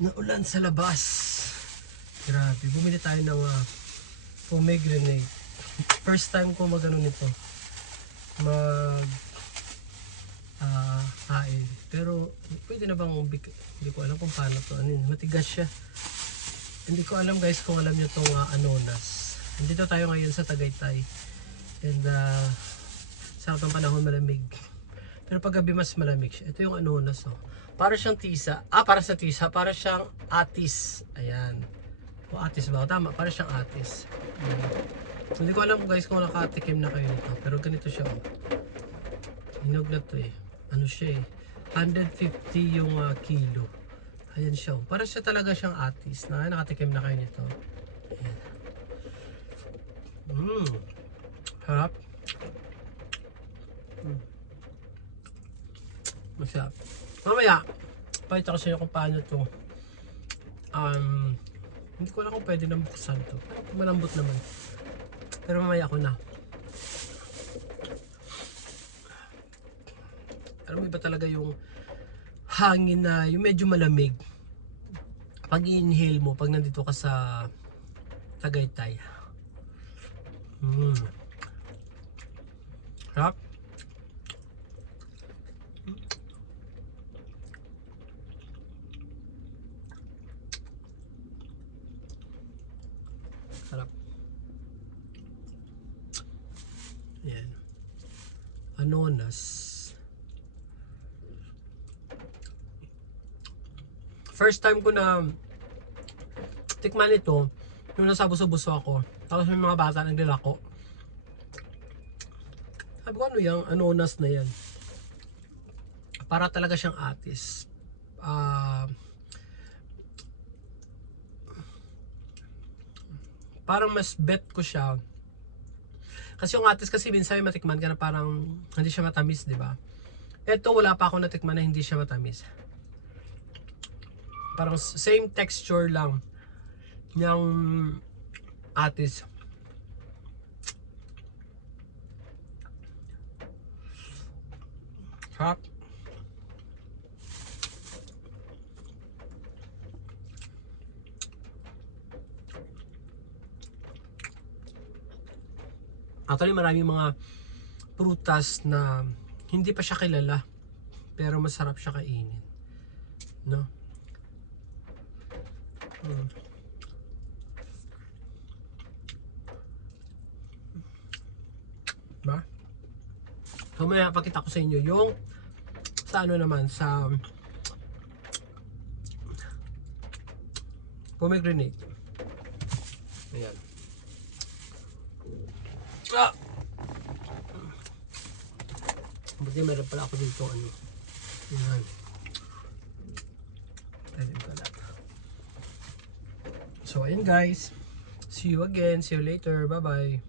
Naulan sa labas. Grabe, bumili tayo ng pomegranate. First time ko magano nito. Hain. Pero pwede na bang hindi ko alam kung paano to. Ano yun, matigas siya. Hindi ko alam guys kung alam niyo tong anonas. Nandito tayo ngayon sa Tagaytay. And sarap ng panahon, malamig. Pero pag gabi mas malamig siya. Ito yung anonas oh. Para siyang tisa. Para sa tisa. Para siyang atis. Ayan. O atis ba? Tama. Para siyang atis. Hindi ko alam guys kung nakatikim na kayo nito. Pero ganito siya oh. Hinog na to eh. Ano siya eh. 150 yung kilo. Ayan siya oh. Para siya talaga siyang atis. Nakatikim na kayo nito. Ayan. Harap. Masarap. Mamaya, pakita ko sa inyo kung paano to. Hindi ko alam kung pwede nang buksan to. Pero malambot naman. Pero mamaya ko na. Pero iba talaga yung hangin na, yung medyo malamig. Pag i-inhale mo, pag nandito ka sa Tagaytay. Sarap. Sarap. Ayan. Anonas. First time ko na tikman ito, yung nasa buso-buso ako. Tapos may mga bata naglalako. Sabi ko, ano yung anonas na yan? Para talaga siyang atis. Parang mas bet ko siya. Kasi yung atis kasi minsan may matikman ka na parang hindi siya matamis, di ba? Ito wala pa ako natikman na hindi siya matamis. Parang same texture lang yung atis. Sarap. Actually, maraming mga prutas na hindi pa siya kilala, pero masarap siya kainin. No? Ba? So, maya pakita ko sa inyo yung sa ano naman, sa pomegranate. Ayan. Buti meron pala ako dito ano. Ayan. So ayun guys. See you again. See you later. Bye bye.